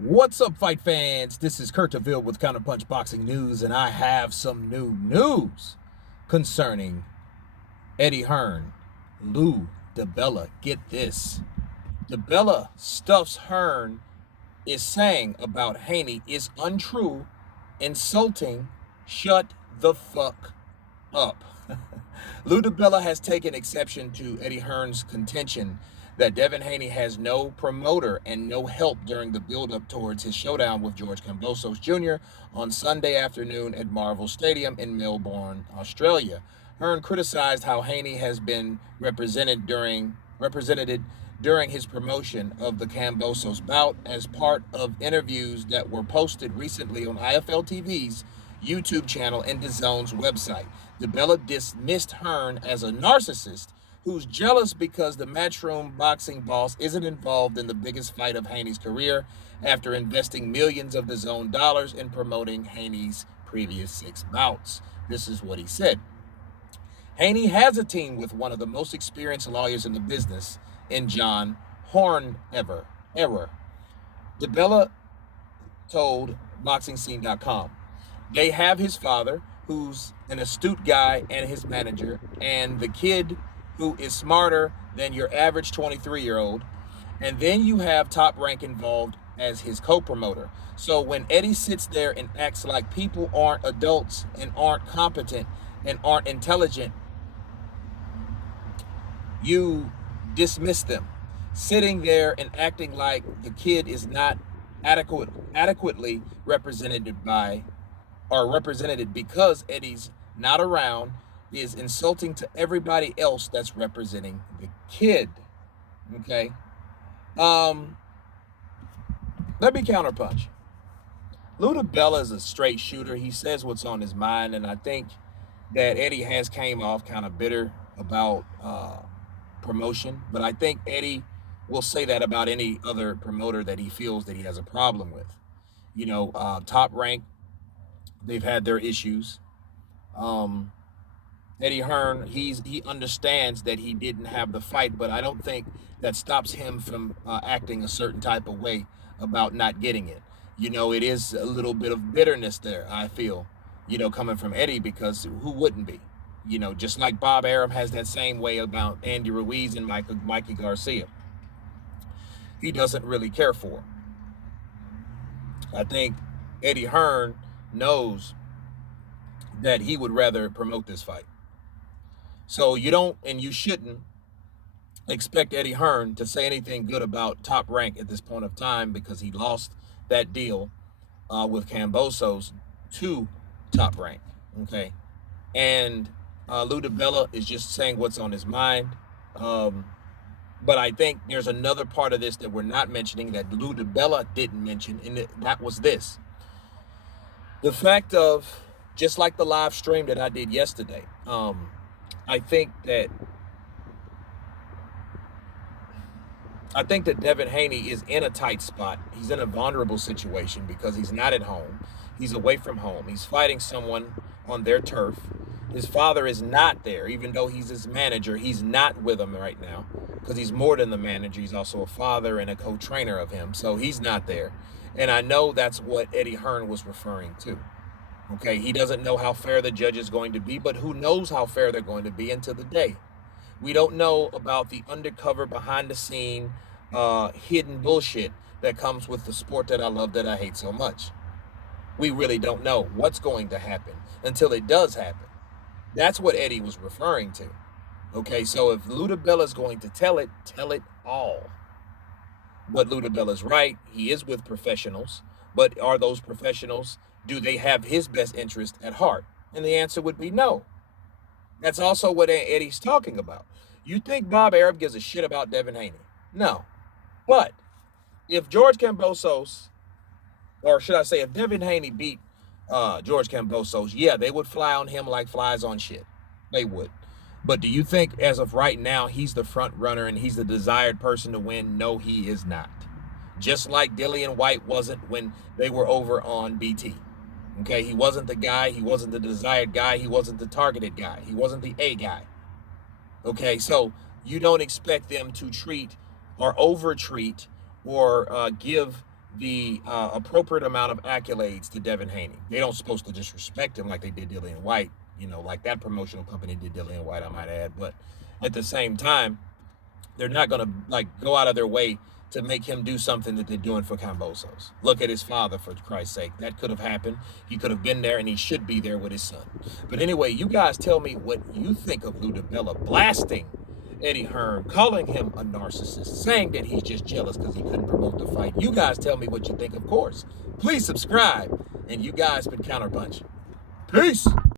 What's up, fight fans? This is Kurt DeVille with Counterpunch Boxing News, and I have some new news concerning Eddie Hearn. Lou Dibella, get this. Dibella stuffs Hearn is saying about Haney is untrue, insulting, shut the fuck up. Lou Dibella has taken exception to Eddie Hearn's contention that Devin Haney has no promoter and no help during the build-up towards his showdown with George Kambosos Jr. on Sunday afternoon at Marvel Stadium in Melbourne, Australia. Hearn criticized how Haney has been represented during his promotion of the Kambosos bout as part of interviews that were posted recently on IFL TV's YouTube channel and DAZN's website. Dibella dismissed Hearn as a narcissist who's jealous because the Matchroom boxing boss isn't involved in the biggest fight of Haney's career after investing millions of DAZN dollars in promoting Haney's previous 6 bouts. This is what he said. Haney has a team with one of the most experienced lawyers in the business in John Hearn ever. Dibella told BoxingScene.com. They have his father, who's an astute guy, and his manager, and the kid who is smarter than your average 23-year-old. And then you have Toprank involved as his co-promoter. So when Eddie sits there and acts like people aren't adults and aren't competent and aren't intelligent, you dismiss them. Sitting there and acting like the kid is not adequately represented because Eddie's not around is insulting to everybody else that's representing the kid. Okay. Let me counterpunch. Lou Dibella is a straight shooter. He says what's on his mind, and I think that Eddie has came off kind of bitter about promotion, but I think Eddie will say that about any other promoter that he feels that he has a problem with. You know, Top Rank, they've had their issues. Eddie Hearn, he understands that he didn't have the fight, but I don't think that stops him from acting a certain type of way about not getting it. You know, it is a little bit of bitterness there, I feel, you know, coming from Eddie, because who wouldn't be? You know, just like Bob Arum has that same way about Andy Ruiz and Mikey Garcia. He doesn't really care for him. I think Eddie Hearn knows that he would rather promote this fight. So you don't, and you shouldn't, expect Eddie Hearn to say anything good about Top Rank at this point of time, because he lost that deal with Kambosos to Top Rank. Okay. And Lou Dibella is just saying what's on his mind. But I think there's another part of this that we're not mentioning that Lou Dibella didn't mention, and that was this. The fact of, just like the live stream that I did yesterday, I think that Devin Haney is in a tight spot. He's in a vulnerable situation because he's not at home. He's away from home. He's fighting someone on their turf. His father is not there, even though he's his manager. He's not with him right now because he's more than the manager. He's also a father and a co-trainer of him, so he's not there. And I know that's what Eddie Hearn was referring to. Okay, he doesn't know how fair the judge is going to be, but who knows how fair they're going to be until the day. We don't know about the undercover, behind-the-scene, hidden bullshit that comes with the sport that I love, that I hate so much. We really don't know what's going to happen until it does happen. That's what Eddie was referring to. Okay, so if Lou Dibella is going to tell it all. But Lou Dibella's right. He is with professionals. But are those professionals, do they have his best interest at heart? And the answer would be no. That's also what Eddie's talking about. You think Bob Arum gives a shit about Devin Haney? No. But if George Kambosos, or should I say if Devin Haney beat George Kambosos, yeah, they would fly on him like flies on shit. They would. But do you think as of right now he's the front runner and he's the desired person to win? No, he is not. Just like Dillian White wasn't when they were over on BT. Okay, he wasn't the guy. He wasn't the desired guy. He wasn't the targeted guy. He wasn't the A guy. Okay, so you don't expect them to treat or over-treat or give the appropriate amount of accolades to Devin Haney. They don't supposed to disrespect him like they did Dillian White, like that promotional company did Dillian White, I might add. But at the same time, they're not going to go out of their way to make him do something that they're doing for Cambosos. Look at his father, for Christ's sake. That could have happened. He could have been there, and he should be there with his son. But anyway, you guys tell me what you think of Lou Dibella blasting Eddie Hearn, calling him a narcissist, saying that he's just jealous because he couldn't promote the fight. You guys tell me what you think, of course. Please subscribe, and you guys been Counterpunched. Peace.